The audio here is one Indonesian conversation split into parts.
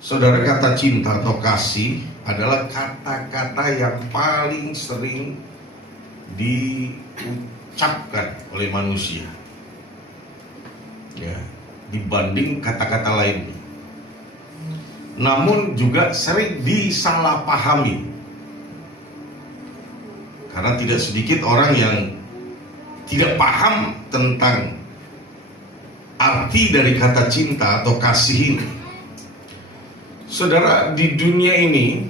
Saudara, kata cinta atau kasih adalah kata-kata yang paling sering diucapkan oleh manusia, ya, dibanding kata-kata lainnya. Namun juga sering disalahpahami, karena tidak sedikit orang yang tidak paham tentang arti dari kata cinta atau kasih ini. Saudara, di dunia ini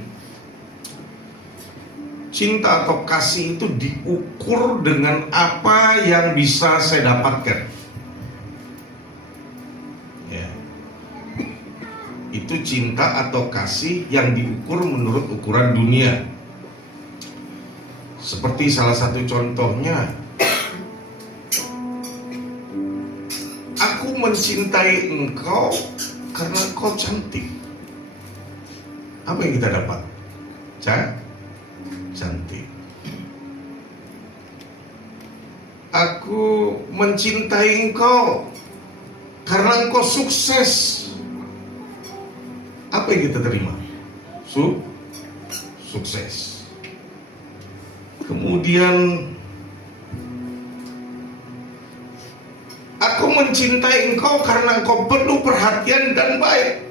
cinta atau kasih itu diukur dengan apa yang bisa saya dapatkan. Ya. Itu cinta atau kasih yang diukur menurut ukuran dunia. Seperti salah satu contohnya, aku mencintai engkau karena engkau cantik. Apa yang kita dapat? Cantik. Aku mencintai engkau karena engkau sukses. Apa yang kita terima? Sukses. Kemudian aku mencintai engkau karena engkau penuh perhatian dan baik.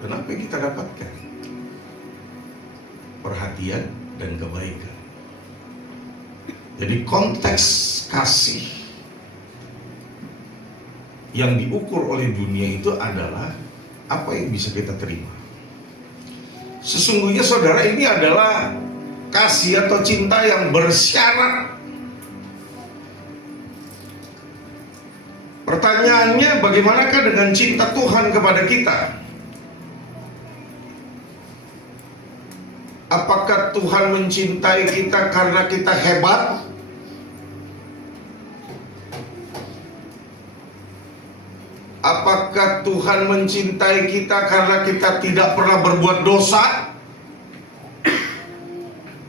Dan apa yang kita dapatkan? Perhatian dan kebaikan. Jadi konteks kasih yang diukur oleh dunia itu adalah apa yang bisa kita terima. Sesungguhnya saudara, ini adalah kasih atau cinta yang bersyarat. Pertanyaannya, bagaimanakah dengan cinta Tuhan kepada kita? Apakah Tuhan mencintai kita karena kita hebat? Apakah Tuhan mencintai kita karena kita tidak pernah berbuat dosa?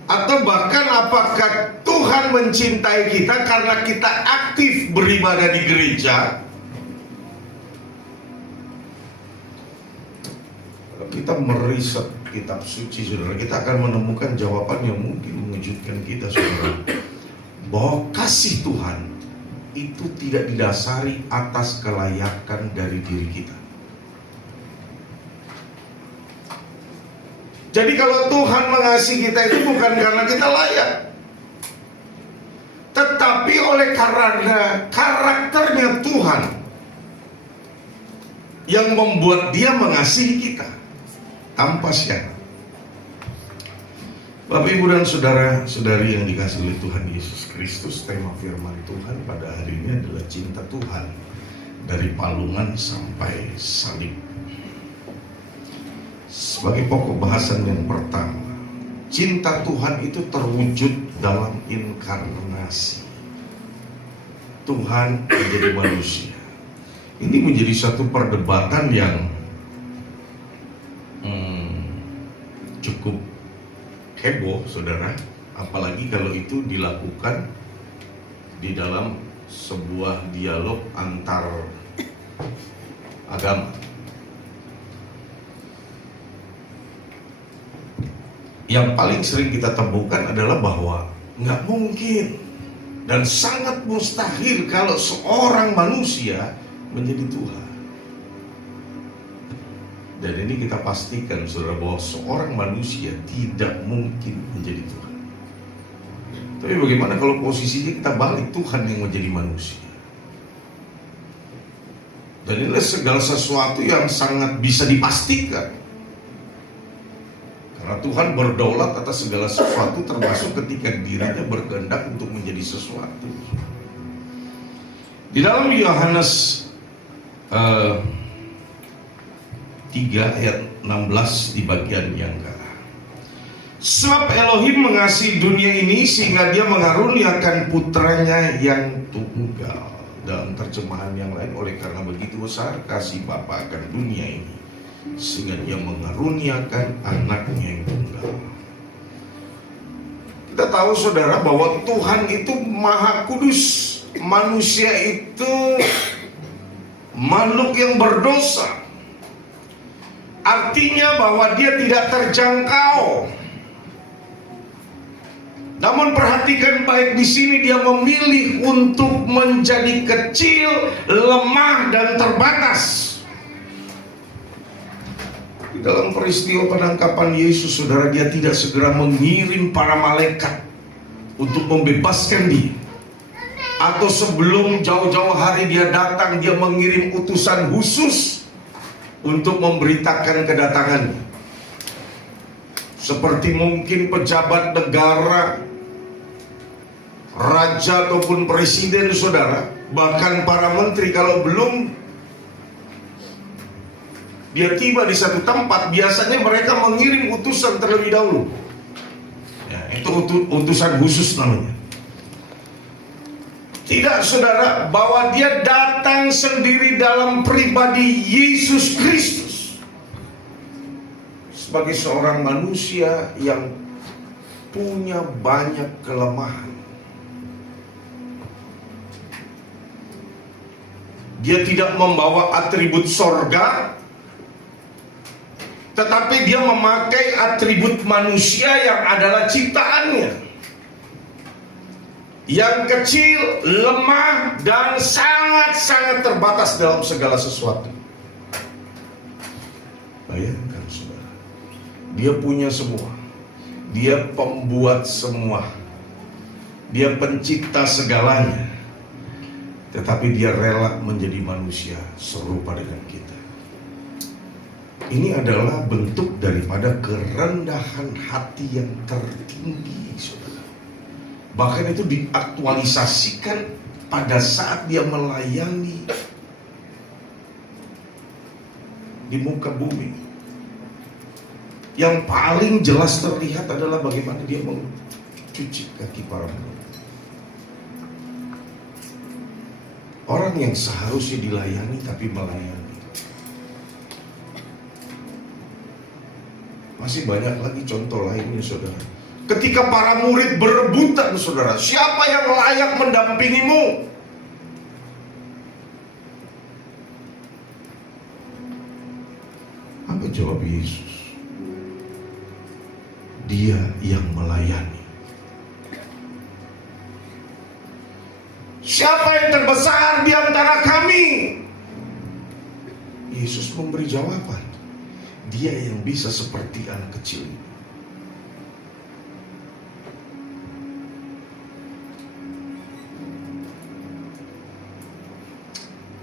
Atau bahkan apakah Tuhan mencintai kita karena kita aktif beribadah di gereja? Kalau kita meriset kitab suci, saudara, kita akan menemukan jawaban yang mungkin mengejutkan kita, saudara, bahwa kasih Tuhan itu tidak didasari atas kelayakan dari diri kita. Jadi kalau Tuhan mengasihi kita itu bukan karena kita layak, tetapi oleh karena karakternya Tuhan yang membuat Dia mengasihi kita tanpa syarat. Bapak, Ibu, dan saudara-saudari yang dikasihi oleh Tuhan Yesus Kristus, tema firman Tuhan pada hari ini adalah cinta Tuhan dari palungan sampai salib. Sebagai pokok bahasan yang pertama, cinta Tuhan itu terwujud dalam inkarnasi. Tuhan menjadi manusia. Ini menjadi satu perdebatan yang cukup heboh, saudara. Apalagi kalau itu dilakukan di dalam sebuah dialog antar agama. Yang paling sering kita temukan adalah bahwa nggak mungkin dan sangat mustahil kalau seorang manusia menjadi Tuhan. Dan ini kita pastikan, saudara, bahwa seorang manusia tidak mungkin menjadi Tuhan. Tapi bagaimana kalau posisinya kita balik, Tuhan yang menjadi manusia? Dan inilah segala sesuatu yang sangat bisa dipastikan. Karena Tuhan berdaulat atas segala sesuatu, termasuk ketika dirinya berkehendak untuk menjadi sesuatu. Di dalam Yohanes 3 ayat 16 di bagian yang ke, sebab Elohim mengasihi dunia ini sehingga Dia mengaruniakan putranya yang tunggal. Dalam terjemahan yang lain, oleh karena begitu besar kasih Bapa akan dunia ini sehingga Dia mengaruniakan anaknya yang tunggal. Kita tahu, saudara, bahwa Tuhan itu maha kudus. Manusia itu makhluk yang berdosa. Artinya bahwa dia tidak terjangkau. Namun perhatikan baik, di sini dia memilih untuk menjadi kecil, lemah dan terbatas. Di dalam peristiwa penangkapan Yesus, saudara, dia tidak segera mengirim para malaikat untuk membebaskan dia. Atau sebelum jauh-jauh hari dia datang, dia mengirim utusan khusus untuk memberitakan kedatangannya. Seperti mungkin pejabat negara, raja ataupun presiden, saudara, bahkan para menteri, kalau belum dia tiba di satu tempat, biasanya mereka mengirim utusan terlebih dahulu. Ya, itu utusan khusus namanya. Tidak, saudara, bahwa dia datang sendiri dalam pribadi Yesus Kristus sebagai seorang manusia yang punya banyak kelemahan. Dia tidak membawa atribut sorga, tetapi dia memakai atribut manusia yang adalah ciptaannya, yang kecil, lemah, dan sangat-sangat terbatas dalam segala sesuatu. Bayangkan, saudara, dia punya semua. Dia pembuat semua. Dia pencipta segalanya. Tetapi dia rela menjadi manusia serupa dengan kita. Ini adalah bentuk daripada kerendahan hati yang tertinggi, saudara. Bahkan itu diaktualisasikan pada saat dia melayani di muka bumi. Yang paling jelas terlihat adalah bagaimana dia mencuci kaki para murid. Orang yang seharusnya dilayani tapi melayani. Masih banyak lagi contoh lainnya, saudara. Ketika para murid berebutan, saudara, siapa yang layak mendampingimu? Apa jawab Yesus? Dia yang melayani. Siapa yang terbesar di antara kami? Yesus memberi jawaban. Dia yang bisa seperti anak kecil ini.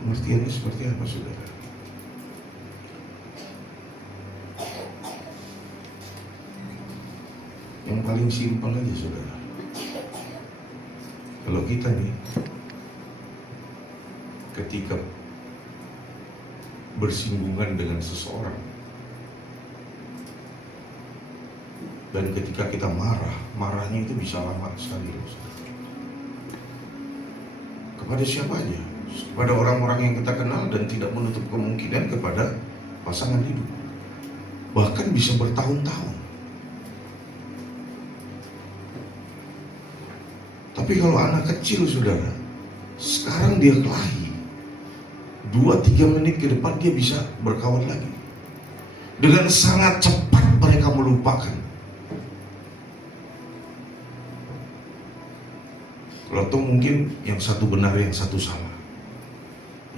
Pengertiannya seperti apa, saudara? Yang paling simpel aja, saudara. Kalau kita nih, ketika bersinggungan dengan seseorang, dan ketika kita marah, marahnya itu bisa lama sekali, saudara. Kepada siapa aja? Kepada orang-orang yang kita kenal dan tidak menutup kemungkinan kepada pasangan hidup. Bahkan bisa bertahun-tahun. Tapi kalau anak kecil, saudara, sekarang dia kelahi, 2-3 menit ke depan dia bisa berkawan lagi. Dengan sangat cepat mereka melupakan. Kalau toh mungkin yang satu benar, yang satu salah.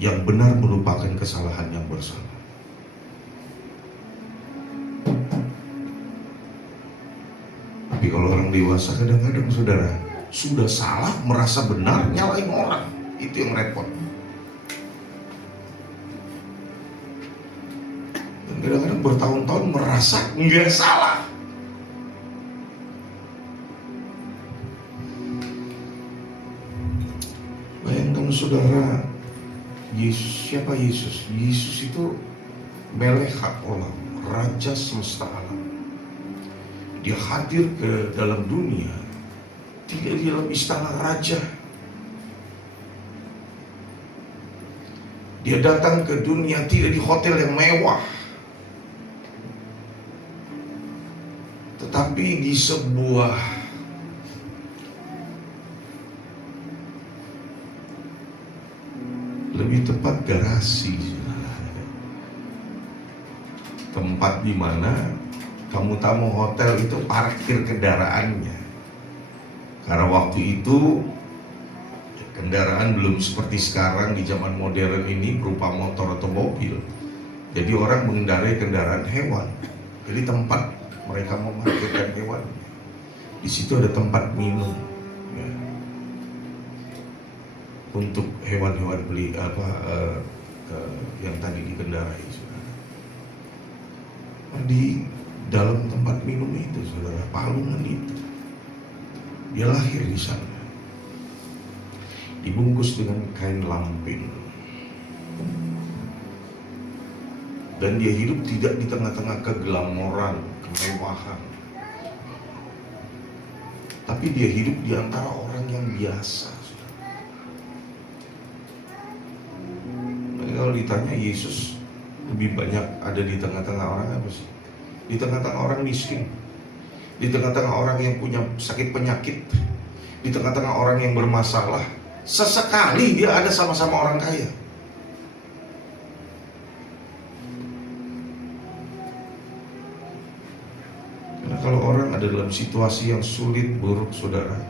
Yang benar melupakan kesalahan yang bersama. Tapi kalau orang dewasa kadang-kadang, saudara, sudah salah merasa benar, nyalain orang. Itu yang repot. Dan kadang-kadang bertahun-tahun merasa nggak salah. Bayangkan, saudara, Yesus, siapa Yesus? Yesus itu melek hak alam, raja semesta alam. Dia hadir ke dalam dunia, tidak di dalam istana raja. Dia datang ke dunia tidak di hotel yang mewah, tetapi di sebuah lebih tepat garasi. tempat di mana kamu tamu hotel itu parkir kendaraannya. Karena waktu itu kendaraan belum seperti sekarang di zaman modern ini berupa motor atau mobil. Jadi orang mengendarai kendaraan hewan. Jadi tempat mereka memarkirkan hewan. Di situ ada tempat minum, ya, untuk hewan-hewan yang tadi dikendarai, saudara. Di dalam tempat minum itu, saudara, palungan itu, dia lahir di sana, dibungkus dengan kain lampin, dan dia hidup tidak di tengah-tengah keglamoran, kemewahan, tapi dia hidup di antara orang yang biasa. Kalau ditanya Yesus lebih banyak ada di tengah-tengah orang apa sih? Di tengah-tengah orang miskin, di tengah-tengah orang yang punya sakit penyakit, di tengah-tengah orang yang bermasalah. Sesekali dia ada sama-sama orang kaya. Karena kalau orang ada dalam situasi yang sulit, buruk, saudara,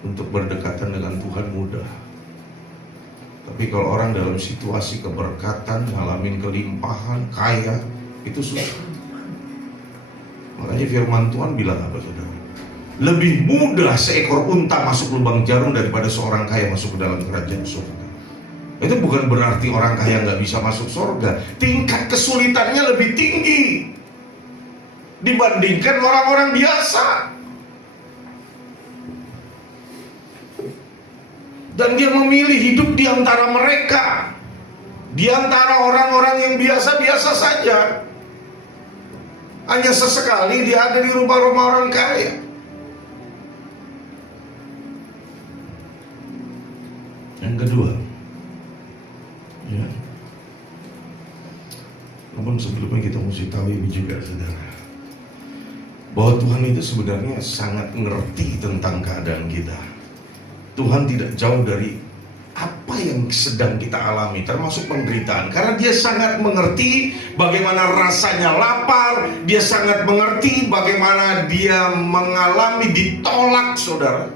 untuk berdekatan dengan Tuhan mudah. Tapi kalau orang dalam situasi keberkatan, ngalamin kelimpahan, kaya, itu susah. Makanya firman Tuhan bilang apa, saudara? Lebih mudah seekor unta masuk lubang jarum daripada seorang kaya masuk ke dalam kerajaan surga. Itu bukan berarti orang kaya nggak bisa masuk surga. Tingkat kesulitannya lebih tinggi dibandingkan orang-orang biasa. Dan dia memilih hidup di antara mereka, di antara orang-orang yang biasa-biasa saja. Hanya sesekali dia ada di rumah-rumah orang kaya. Yang kedua, ya, namun sebelumnya kita mesti tahu ini juga, saudara, bahwa Tuhan itu sebenarnya sangat mengerti tentang keadaan kita. Tuhan tidak jauh dari apa yang sedang kita alami, termasuk penderitaan. Karena dia sangat mengerti bagaimana rasanya lapar. Dia sangat mengerti bagaimana dia mengalami ditolak, saudara.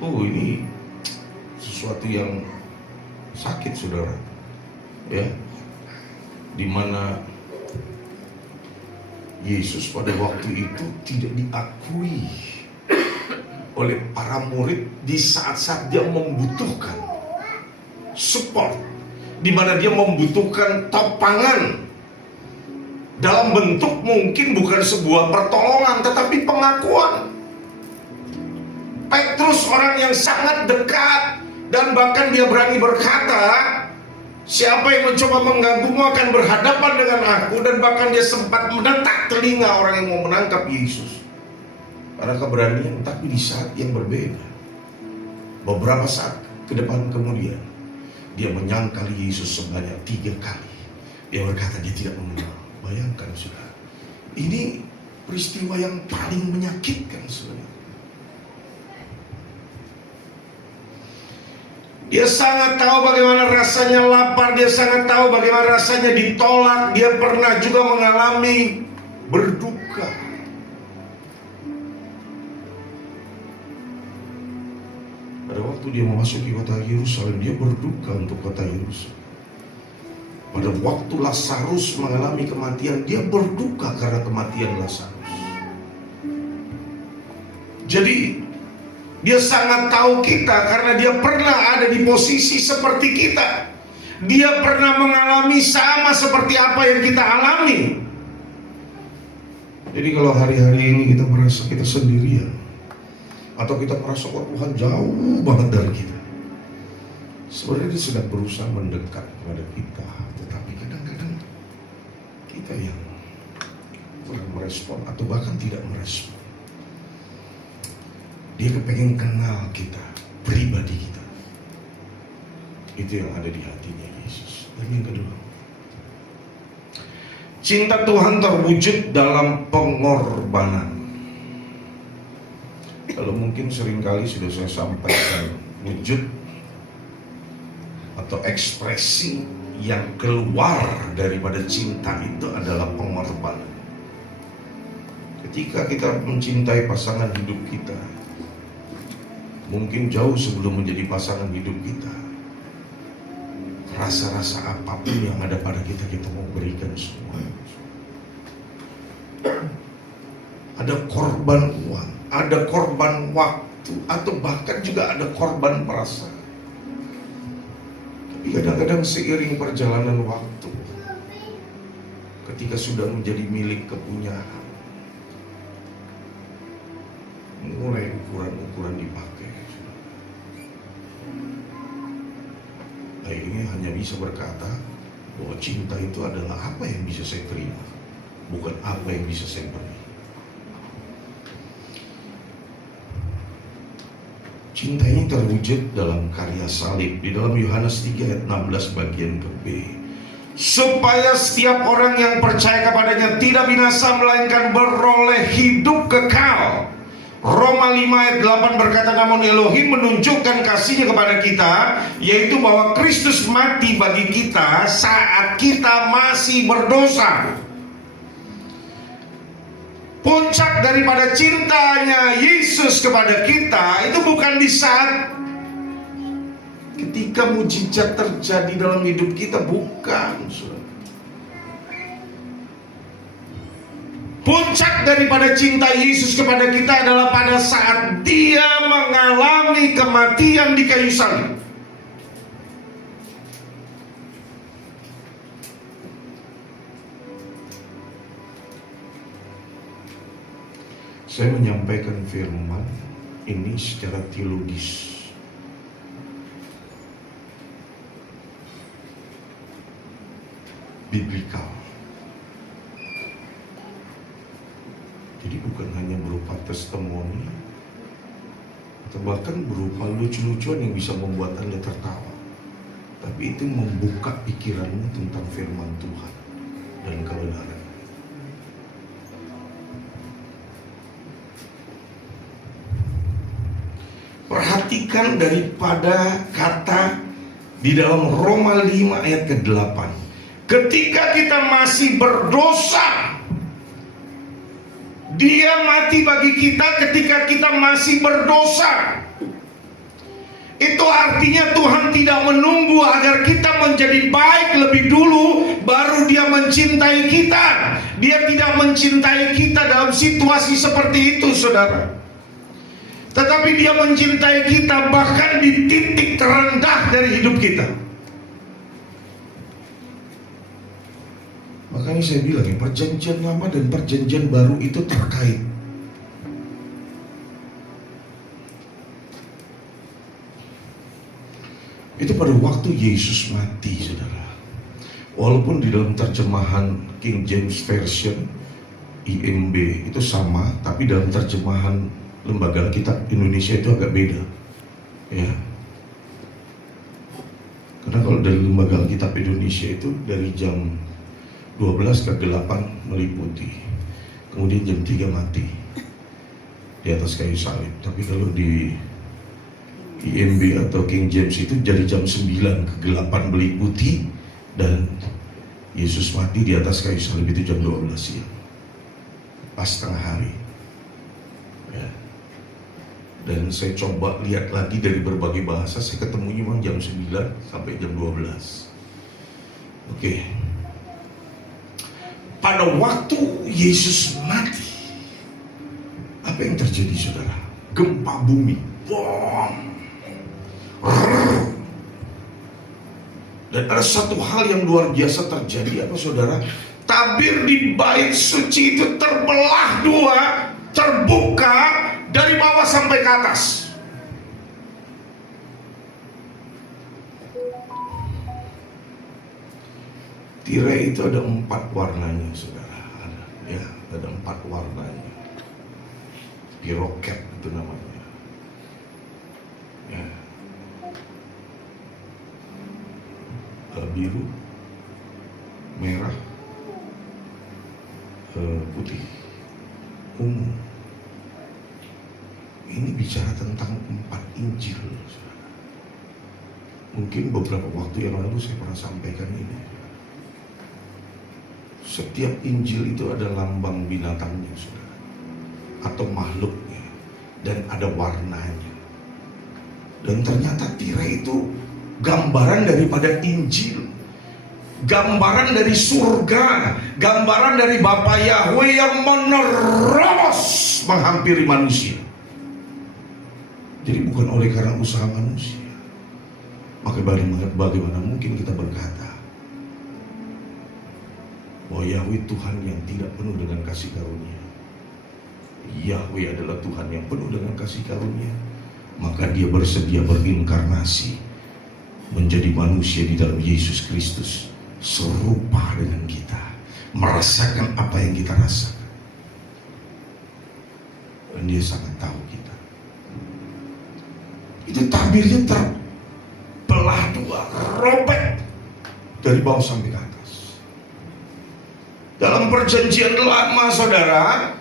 Oh, ini sesuatu yang sakit, saudara, ya, dimana Yesus pada waktu itu tidak diakui oleh para murid di saat-saat dia membutuhkan support, di mana dia membutuhkan topangan dalam bentuk mungkin bukan sebuah pertolongan tetapi pengakuan. Petrus, orang yang sangat dekat, dan bahkan dia berani berkata, siapa yang mencoba mengganggumu akan berhadapan dengan aku. Dan bahkan dia sempat mendetak telinga orang yang mau menangkap Yesus. Karena keberanian, tapi di saat yang berbeda. Beberapa saat ke depan kemudian, dia menyangkal Yesus sebanyak 3 kali. Dia berkata dia tidak mengenal. Bayangkan, saudara, ini peristiwa yang paling menyakitkan, saudara. Dia sangat tahu bagaimana rasanya lapar. Dia sangat tahu bagaimana rasanya ditolak. Dia pernah juga mengalami berduka. Pada waktu dia memasuki kota Yerusalem, dia berduka untuk kota Yerusalem. Pada waktu Lazarus mengalami kematian, dia berduka karena kematian Lazarus. Jadi dia sangat tahu kita karena dia pernah ada di posisi seperti kita. Dia pernah mengalami sama seperti apa yang kita alami. Jadi kalau hari-hari ini kita merasa kita sendirian, atau kita merasa Tuhan jauh banget dari kita, sebenarnya dia sedang berusaha mendekat kepada kita. Tetapi kadang-kadang kita yang kurang merespon atau bahkan tidak merespon. Dia kepengen kenal kita, pribadi kita. Itu yang ada di hatinya Yesus. Dan yang kedua, cinta Tuhan terwujud dalam pengorbanan. Kalau mungkin seringkali sudah saya sampaikan, wujud atau ekspresi yang keluar daripada cinta itu adalah pengorbanan. Ketika kita mencintai pasangan hidup kita, mungkin jauh sebelum menjadi pasangan hidup kita, rasa-rasa apapun yang ada pada kita, kita mau berikan semua. Ada korban uang, ada korban waktu, atau bahkan juga ada korban perasaan. Tapi kadang-kadang seiring perjalanan waktu, ketika sudah menjadi milik kepunyaan, mulai ukuran-ukuran dipakai. Akhirnya hanya bisa berkata bahwa cinta itu adalah apa yang bisa saya terima, bukan apa yang bisa saya beri. Cinta ini terwujud dalam karya salib di dalam Yohanes 3 ayat 16 bagian ke B. Supaya setiap orang yang percaya kepadanya tidak binasa melainkan beroleh hidup kekal. Roma 5 ayat 8 berkata, namun Elohim menunjukkan kasihnya kepada kita, yaitu bahwa Kristus mati bagi kita saat kita masih berdosa. Puncak daripada cintanya Yesus kepada kita itu bukan di saat ketika mujizat terjadi dalam hidup kita, bukan. Puncak daripada cinta Yesus kepada kita adalah pada saat Dia mengalami kematian di kayu salib. Saya menyampaikan firman ini secara teologis. Biblikal. Jadi bukan hanya berupa testimoni, atau bahkan berupa lucu-lucuan yang bisa membuat Anda tertawa, tapi itu membuka pikiranmu tentang firman Tuhan dan kebenaran. Perhatikan daripada kata di dalam Roma 5 ayat ke-8. Ketika kita masih berdosa, Dia mati bagi kita ketika kita masih berdosa. Itu artinya Tuhan tidak menunggu agar kita menjadi baik lebih dulu baru Dia mencintai kita. Dia tidak mencintai kita dalam situasi seperti itu, saudara. Tetapi Dia mencintai kita bahkan di titik terendah dari hidup kita. Makanya saya bilang ya, perjanjian lama dan perjanjian baru itu terkait. Itu pada waktu Yesus mati, saudara. Walaupun di dalam terjemahan King James Version IMB itu sama, tapi dalam terjemahan Lembaga Alkitab Indonesia itu agak beda, ya. Karena kalau dari Lembaga Alkitab Indonesia itu dari jam 12 ke 8 meliputi, kemudian jam 3 mati di atas kayu salib. Tapi kalau di IMB atau King James itu dari jam 9 ke 8 meliputi, dan Yesus mati di atas kayu salib itu jam 12 siang, pas tengah hari, ya. Dan saya coba lihat lagi dari berbagai bahasa, saya ketemunya memang jam 9 sampai jam 12. Oke. Pada waktu Yesus mati, apa yang terjadi, saudara? Gempa bumi, bom. Dan ada satu hal yang luar biasa terjadi, apa, saudara? Tabir di bait suci itu terbelah dua, terbuka dari bawah sampai ke atas. Tirai itu ada 4 warnanya, saudara. Ada 4 warnanya. Piroket itu namanya. Ya. Biru, merah, putih, ungu. Ini bicara tentang 4 Injil, saudara. Mungkin beberapa waktu yang lalu saya pernah sampaikan ini. Setiap Injil itu ada lambang binatangnya, saudara, atau makhluknya, dan ada warnanya. Dan ternyata tirai itu gambaran daripada Injil, gambaran dari surga, gambaran dari Bapa Yahweh yang menerobos menghampiri manusia. Jadi bukan oleh karena usaha manusia. Maka bagaimana mungkin kita berkata bahwa Yahweh Tuhan yang tidak penuh dengan kasih karunia? Yahweh adalah Tuhan yang penuh dengan kasih karunia. Maka dia bersedia berinkarnasi menjadi manusia di dalam Yesus Kristus, serupa dengan kita, merasakan apa yang kita rasakan. Dan dia sangat tahu kita. Itu tabirnya terbelah dua, robek dari bawah sampai ke atas. Dalam perjanjian lama, saudara,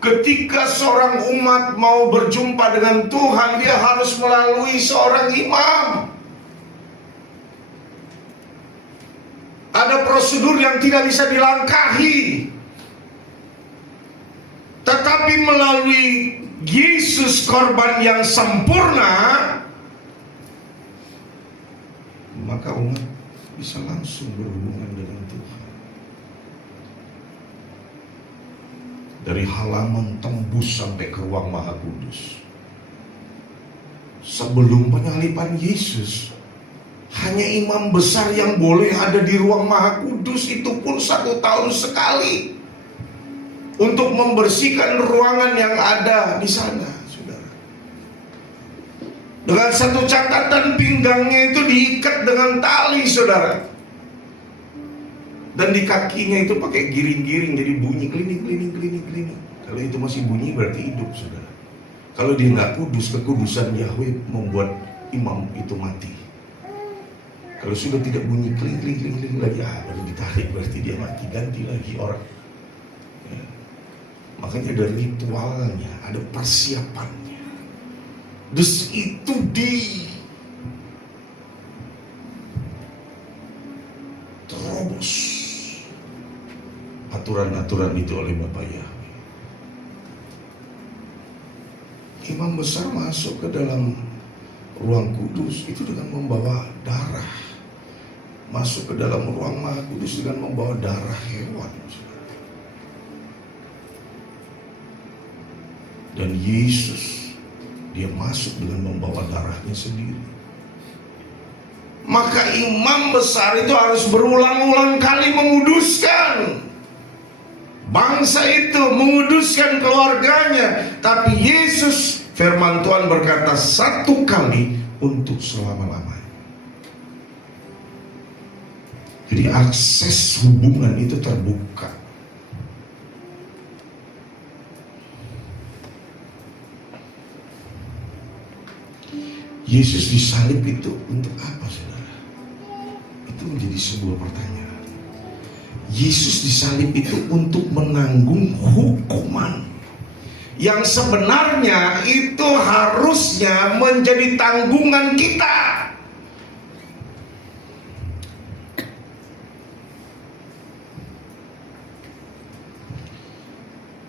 ketika seorang umat mau berjumpa dengan Tuhan, dia harus melalui seorang imam. Ada prosedur yang tidak bisa dilangkahi. Tetapi melalui Yesus korban yang sempurna, maka umat bisa langsung berhubungan dengan Tuhan. Dari halaman tembus sampai ke ruang Maha Kudus. Sebelum penyaliban Yesus, hanya imam besar yang boleh ada di ruang Maha Kudus, itu pun 1 tahun sekali, untuk membersihkan ruangan yang ada di sana, saudara. Dengan satu catatan, pinggangnya itu diikat dengan tali, saudara. Dan di kakinya itu pakai giring-giring, jadi bunyi klinik. Kalau itu masih bunyi berarti hidup, saudara. Kalau dia nggak kudus, kekudusan Yahweh membuat imam itu mati. Kalau sudah tidak bunyi kling lagi, baru ditarik, berarti dia mati, ganti lagi orang. Ya. Makanya ada ritualnya, ada persiapannya. Dus itu terobos aturan-aturan itu oleh Bapak Yahweh. Imam besar masuk ke dalam ruang kudus itu dengan membawa darah. Masuk ke dalam ruang Maha Kudus dengan membawa darah hewan. Dan Yesus, dia masuk dengan membawa darahnya sendiri. Maka imam besar itu harus berulang-ulang kali menguduskan bangsa itu, menguduskan keluarganya. Tapi Yesus, firman Tuhan berkata, 1 kali untuk selama-lamanya. Jadi akses hubungan itu terbuka. Yesus disalib itu untuk apa, saudara? Itu menjadi sebuah pertanyaan. Yesus disalib itu untuk menanggung hukuman yang sebenarnya itu harusnya menjadi tanggungan kita.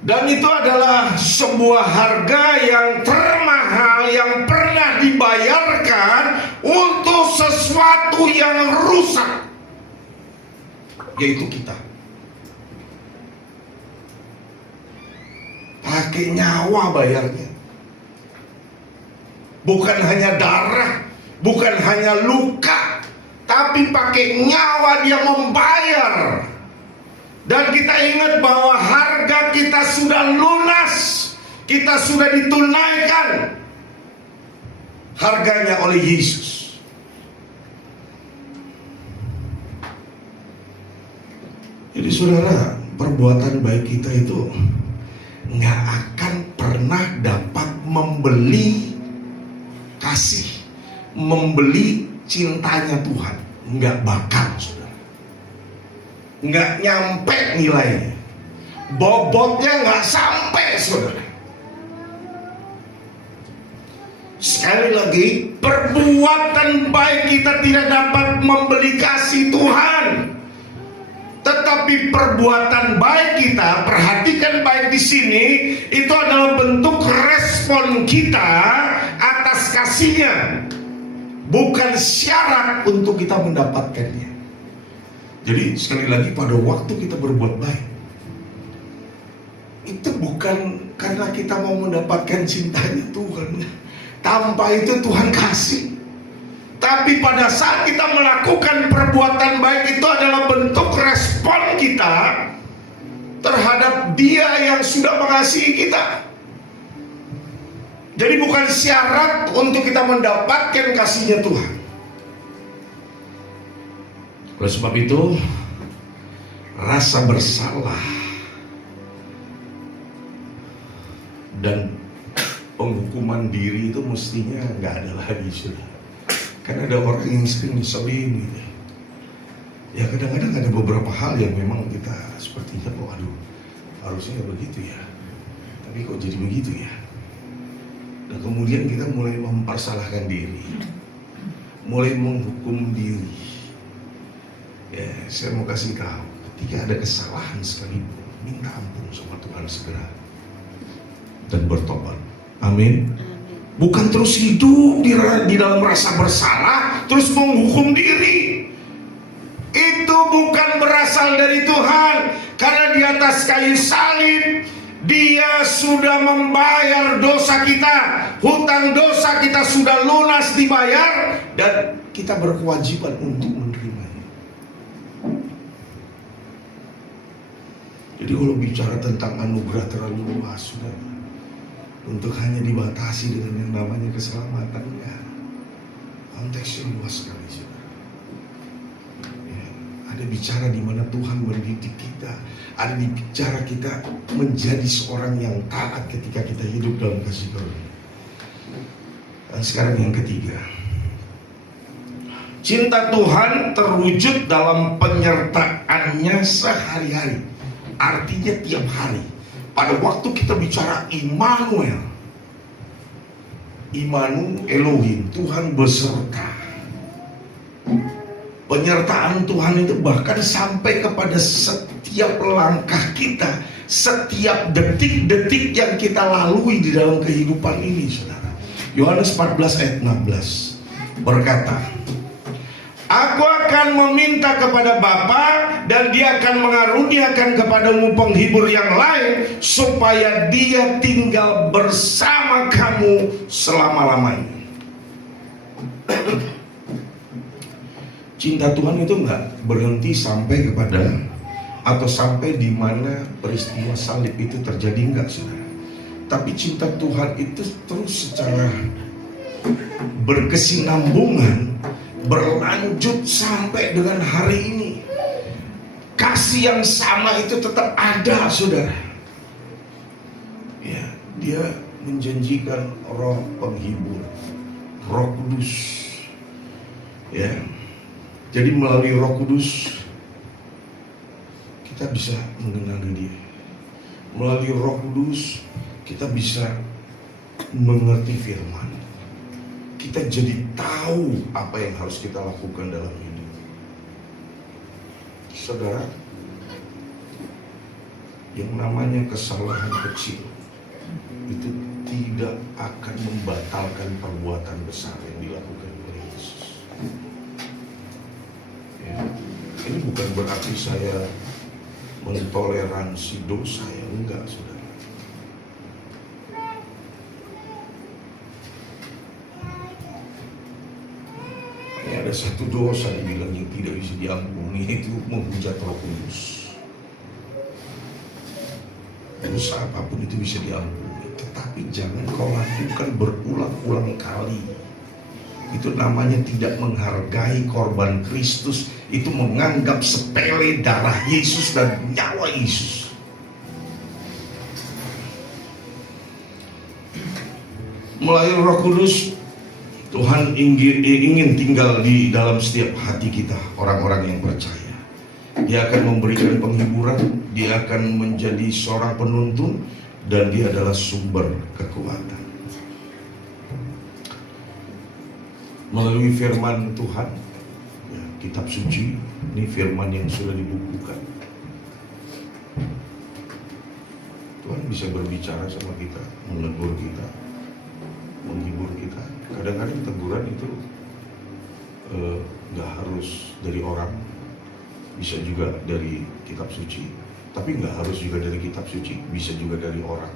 Dan itu adalah sebuah harga yang termahal yang pernah dibayarkan untuk sesuatu yang rusak, yaitu kita. Pakai nyawa bayarnya. Bukan hanya darah, bukan hanya luka, tapi pakai nyawa dia membayar. Dan kita ingat bahwa harga kita sudah lunas, kita sudah ditunaikan harganya oleh Yesus. Jadi saudara, perbuatan baik kita itu nggak akan pernah dapat membeli kasih, membeli cintanya Tuhan. Nggak bakal, saudara. Nggak nyampe nilainya, bobotnya nggak sampai, saudara. Sekali lagi, perbuatan baik kita tidak dapat membeli kasih Tuhan. Tetapi perbuatan baik kita, perhatikan baik di sini, itu adalah bentuk respon kita atas kasihnya, bukan syarat untuk kita mendapatkannya. Jadi sekali lagi, pada waktu kita berbuat baik, itu bukan karena kita mau mendapatkan cintanya Tuhan. Tanpa itu Tuhan kasih. Tapi pada saat kita melakukan perbuatan baik, itu adalah bentuk respon kita terhadap Dia yang sudah mengasihi kita. Jadi bukan syarat untuk kita mendapatkan kasihnya Tuhan. Oleh sebab itu, rasa bersalah dan penghukuman diri itu mestinya nggak ada lagi, sudah. Kan ada orang yang sering nyeselin gitu. Ya kadang-kadang ada beberapa hal yang memang kita sepertinya, oh aduh, harusnya nggak begitu ya, tapi kok jadi begitu ya. Dan kemudian kita mulai mempersalahkan diri, mulai menghukum diri. Ya, saya mau kasih tahu, ketika ada kesalahan sekalipun, minta ampun sama Tuhan segera dan bertobat. Amin. Bukan terus hidup di dalam rasa bersalah, terus menghukum diri. Itu bukan berasal dari Tuhan. Karena di atas kayu salib, Dia sudah membayar dosa kita. Hutang dosa kita sudah lunas dibayar, dan kita berkewajiban untuk menerimanya. Jadi kalau bicara tentang anugerah terlalu luas, sudah, untuk hanya dibatasi dengan yang namanya keselamatan, ya, konteksnya luas sekali, saudara. Ya, ada bicara di mana Tuhan mendidik kita, ada bicara kita menjadi seorang yang taat ketika kita hidup dalam kasih karunia. Dan sekarang yang ketiga, cinta Tuhan terwujud dalam penyertaannya sehari-hari. Artinya tiap hari. Pada waktu kita bicara Immanuel, Elohim, Tuhan beserta. Penyertaan Tuhan itu bahkan sampai kepada setiap langkah kita, setiap detik-detik yang kita lalui di dalam kehidupan ini, saudara. Yohanes 14 ayat 16 berkata, Aku akan meminta kepada Bapa, dan Dia akan mengaruniakan kepadamu penghibur yang lain, supaya Dia tinggal bersama kamu selama-lamanya. Cinta Tuhan itu enggak berhenti sampai kepada, atau sampai di mana peristiwa salib itu terjadi, enggak, saudara. Tapi cinta Tuhan itu terus secara berkesinambungan berlanjut sampai dengan hari ini. Kasih yang sama itu tetap ada, saudara. Ya, Dia menjanjikan Roh penghibur, Roh Kudus. Ya, jadi melalui Roh Kudus kita bisa mengenali Dia. Melalui Roh Kudus kita bisa mengerti firman. Kita jadi tahu apa yang harus kita lakukan dalam hidup. Saudara, yang namanya kesalahan kecil itu tidak akan membatalkan perbuatan besar yang dilakukan oleh Yesus. Ya, ini bukan berarti saya mentoleransi dosa, yang enggak, saudara. Ada satu dosa dibilang yang tidak bisa diampuni, itu menghujat Roh Kudus. Dosa apapun itu bisa diampuni, tetapi jangan kau lakukan berulang-ulang kali. Itu namanya tidak menghargai korban Kristus. Itu menganggap sepele darah Yesus dan nyawa Yesus. Melalui Roh Kudus, Tuhan ingin tinggal di dalam setiap hati kita, orang-orang yang percaya. Dia akan memberikan penghiburan, Dia akan menjadi seorang penuntun, dan Dia adalah sumber kekuatan. melalui firman Tuhan, ya, kitab suci. Ini firman yang sudah dibukukan. Tuhan bisa berbicara sama kita, menegur kita, menghibur kita. Kadang-kadang teguran itu nggak harus dari orang, bisa juga dari kitab suci. Tapi nggak harus juga dari kitab suci, bisa juga dari orang,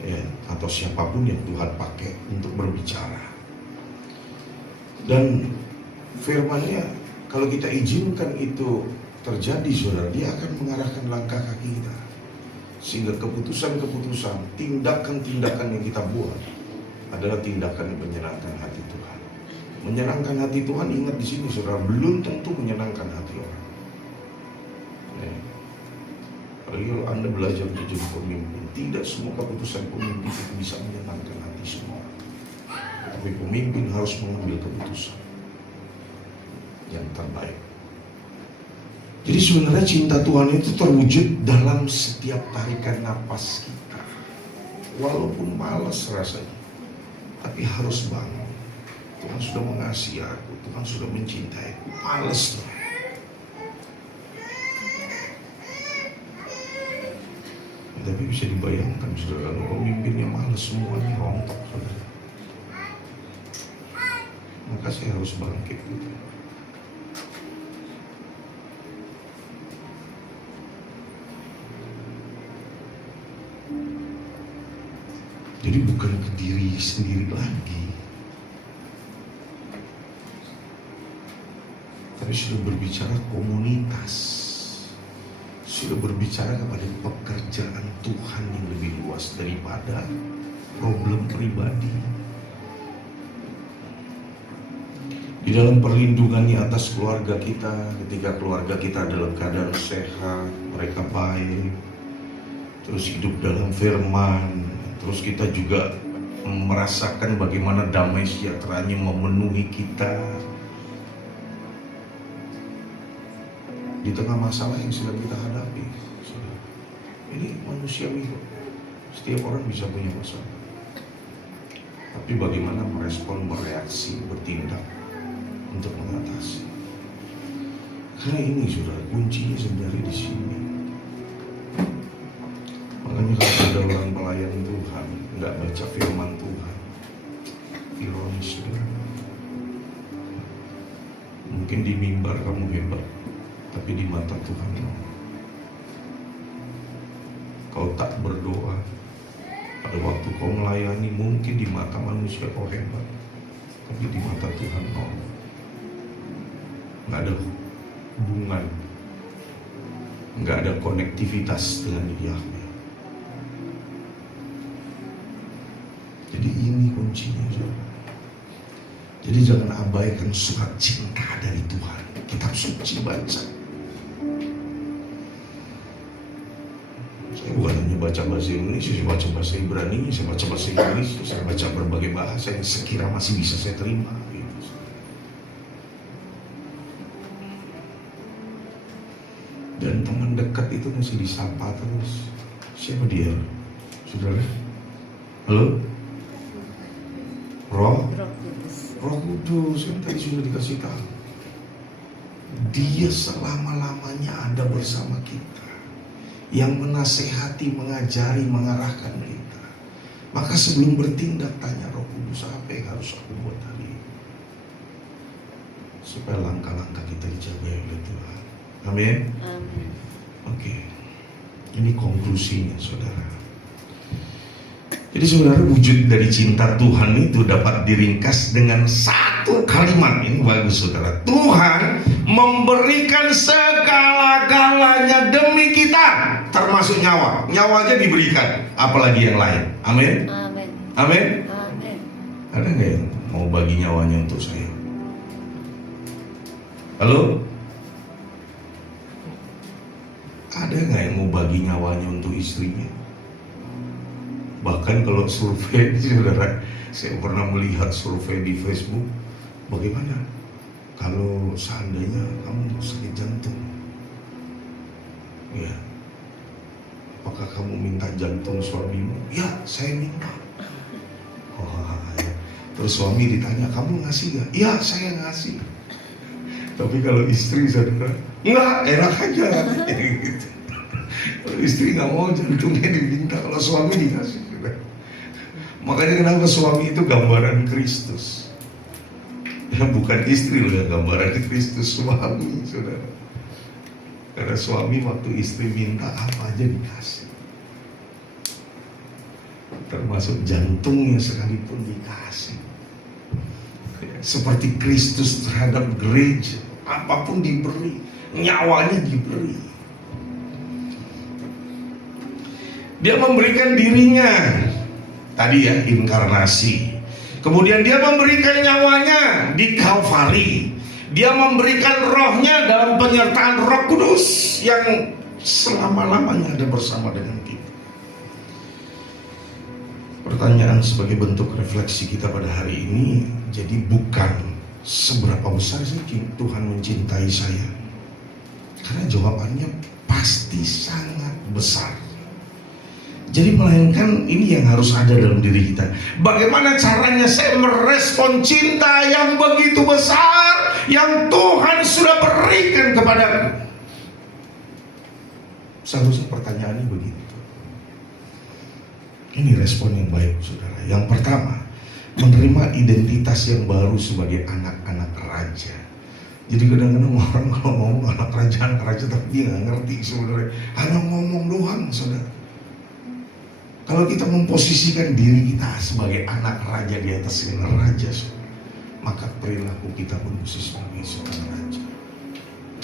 ya, atau siapapun yang Tuhan pakai untuk berbicara. Dan firman-Nya, kalau kita izinkan itu terjadi, saudara, dia akan mengarahkan langkah kaki kita. Sehingga keputusan-keputusan, tindakan-tindakan yang kita buat adalah tindakan yang menyenangkan hati Tuhan. Menyenangkan hati Tuhan, ingat di sini saudara, belum tentu menyenangkan hati orang. Ya. Apalagi kalau Anda belajar menjadi pemimpin, tidak semua keputusan pemimpin itu bisa menyenangkan hati semua orang. Tapi pemimpin harus mengambil keputusan yang terbaik. Jadi sebenarnya cinta Tuhan itu terwujud dalam setiap tarikan napas kita. Walaupun malas rasanya, tapi harus bangun. Tuhan sudah mengasihi aku, Tuhan sudah mencintai aku. Malas loh. Tapi bisa dibayangkan saudara, kalau pemimpinnya malas, semuanya rontok saudara. Maka saya harus bangkit gitu. Jadi bukan ke diri sendiri lagi, tapi sudah berbicara komunitas, sudah berbicara kepada pekerjaan Tuhan yang lebih luas daripada problem pribadi. Di dalam perlindungannya atas keluarga kita, ketika keluarga kita dalam keadaan sehat, mereka baik, terus hidup dalam firman, terus kita juga merasakan bagaimana damai sejahteranya memenuhi kita di tengah masalah yang sedang kita hadapi. Ini manusiawi kok. Setiap orang bisa punya masalah. Tapi bagaimana merespon, bereaksi, bertindak untuk mengatasi. Karena ini saudara, kuncinya sebenarnya di sini. Makanya kalau ada orang pelayan Tuhan nggak baca firman Tuhan, ironis saudara. Mungkin di mimbar kamu hebat, tapi di mata Tuhan kau tak berdoa. Pada waktu kau melayani, mungkin di mata manusia kau hebat, tapi di mata Tuhan kau nggak ada hubungan, nggak ada konektivitas dengan Yahweh. Jadi ini kuncinya saudara. Jadi jangan abaikan surat cinta dari Tuhan. Kitab suci baca. Saya bukan hanya baca bahasa Indonesia, saya baca bahasa Ibrani, saya baca bahasa Inggris, saya baca berbagai bahasa yang sekira masih bisa saya terima. Dan teman dekat itu masih disapa terus. Siapa dia? Saudara? Halo? Roh Kudus kan tadi sudah dikasih tahu. Dia selama-lamanya ada bersama kita, yang menasehati, mengajari, mengarahkan kita. Maka sebelum bertindak, tanya Roh Kudus, apa yang harus aku buat hari ini, supaya langkah-langkah kita dijaga oleh Tuhan. Amin. Amin. Oke. Ini konklusinya saudara. Jadi saudara, wujud dari cinta Tuhan itu dapat diringkas dengan satu kalimat. Ini bagus saudara. Tuhan memberikan segala-galanya demi kita, termasuk nyawa. Nyawanya diberikan, apalagi yang lain. Amin. Amin. Amin. Amin. Ada nggak yang mau bagi nyawanya untuk saya? Halo? Ada nggak yang mau bagi nyawanya untuk istrinya? Bahkan kalau survei, saudara, saya pernah melihat survei di Facebook. Bagaimana kalau seandainya kamu sakit jantung? Ya, apakah kamu minta jantung suamimu? Ya, saya minta. Oh, ya. Terus suami ditanya, kamu ngasih gak? Iya, saya ngasih. Tapi kalau istri, saudara, enggak, enak aja. Gitu. Kalau istri nggak mau, jantungnya diminta. Kalau suami dikasih. Makanya kenapa suami itu gambaran Kristus. Ya bukan istri loh yang gambaran Kristus, suami, saudara. Karena suami waktu istri minta apa aja dikasih. Termasuk jantungnya sekalipun dikasih. Seperti Kristus terhadap gereja, apapun diberi, nyawanya diberi. Dia memberikan dirinya, tadi ya, inkarnasi. Kemudian dia memberikan nyawanya di Kalvari. Dia memberikan rohnya dalam penyertaan Roh Kudus yang selama-lamanya ada bersama dengan kita. Pertanyaan sebagai bentuk refleksi kita pada hari ini, jadi bukan seberapa besar sih Tuhan mencintai saya, karena jawabannya pasti sangat besar. Jadi melainkan ini yang harus ada dalam diri kita. Bagaimana caranya saya merespon cinta yang begitu besar yang Tuhan sudah berikan kepadaku? Seharusnya pertanyaannya begitu. Ini respon yang baik, saudara. Yang pertama, menerima identitas yang baru sebagai anak-anak raja. Jadi kadang-kadang orang kalau ngomong anak raja, tapi dia nggak ngerti sebenarnya. Hanya ngomong doang, saudara. Kalau kita memposisikan diri kita sebagai anak raja di atas segala raja, maka perilaku kita pun mesti sebagai seorang raja.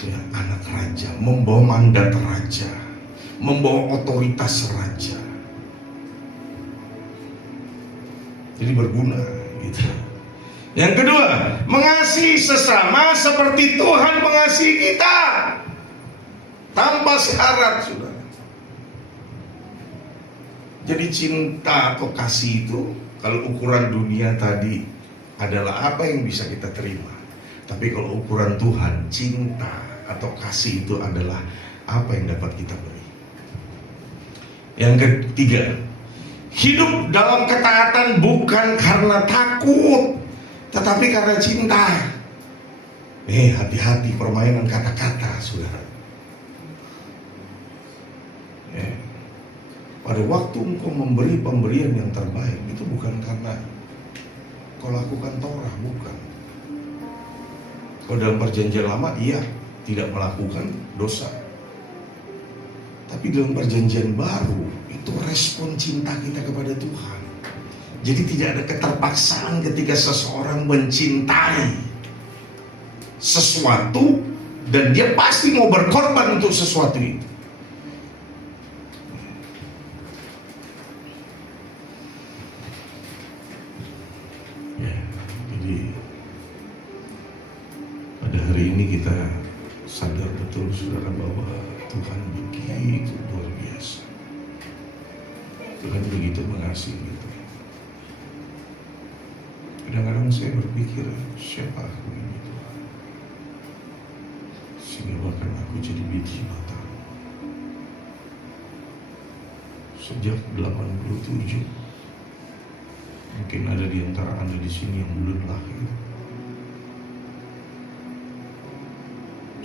Ya, anak raja, membawa mandat raja, membawa otoritas raja. Jadi berguna gitu. Yang kedua, mengasihi sesama seperti Tuhan mengasihi kita, tanpa syarat, saudara. Jadi cinta atau kasih itu, kalau ukuran dunia tadi adalah apa yang bisa kita terima. Tapi kalau ukuran Tuhan, cinta atau kasih itu adalah apa yang dapat kita beri. Yang ketiga, hidup dalam ketaatan bukan karena takut, tetapi karena cinta. Hati-hati permainan kata-kata, saudara. Pada waktu engkau memberi pemberian yang terbaik, itu bukan karena kau lakukan Torah, bukan. Kalau dalam perjanjian lama, iya, tidak melakukan dosa. Tapi dalam perjanjian baru, itu respon cinta kita kepada Tuhan. Jadi tidak ada keterpaksaan ketika seseorang mencintai sesuatu dan dia pasti mau berkorban untuk sesuatu itu. Kita sadar betul, saudara, bahwa Tuhan begitu luar biasa. Tuhan begitu mengasihi kita. Kadang-kadang saya berpikir, siapa aku ini Tuhan, sehingga bahkan aku jadi biji mata. Sejak 87, mungkin ada di antara Anda di sini yang belum lahir,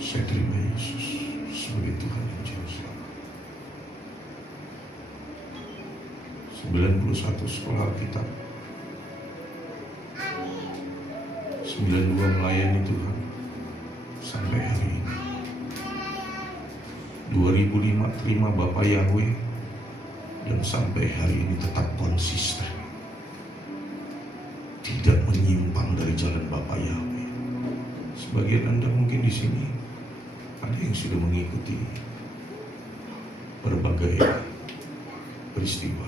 saya terima Yesus sebagai Tuhan dan Juru Selamat. 91 sekolah Alkitab, 92 melayani Tuhan sampai hari ini. 2005 terima Bapak Yahweh dan sampai hari ini tetap konsisten, tidak menyimpang dari jalan Bapak Yahweh. Sebagian Anda mungkin di sini ada yang sudah mengikuti berbagai peristiwa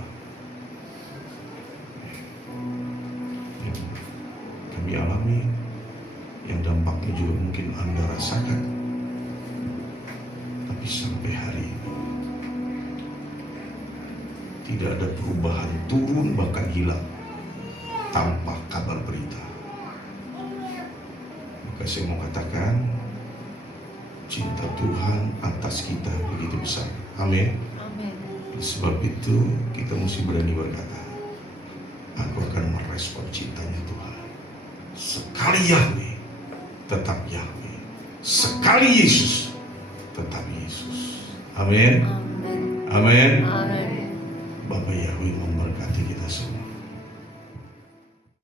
yang kami alami, yang dampaknya juga mungkin Anda rasakan. Tapi sampai hari ini tidak ada perubahan, turun bahkan hilang tanpa kabar berita. Maka saya mau katakan, cinta Tuhan atas kita begitu besar. Amin. Sebab itu kita mesti berani berkata, aku akan merespon cintanya Tuhan. Sekali Yahweh, tetap Yahweh. Sekali Yesus, tetap Yesus. Amin. Amin. Amin. Amin. Bapak Yahweh memberkati kita semua.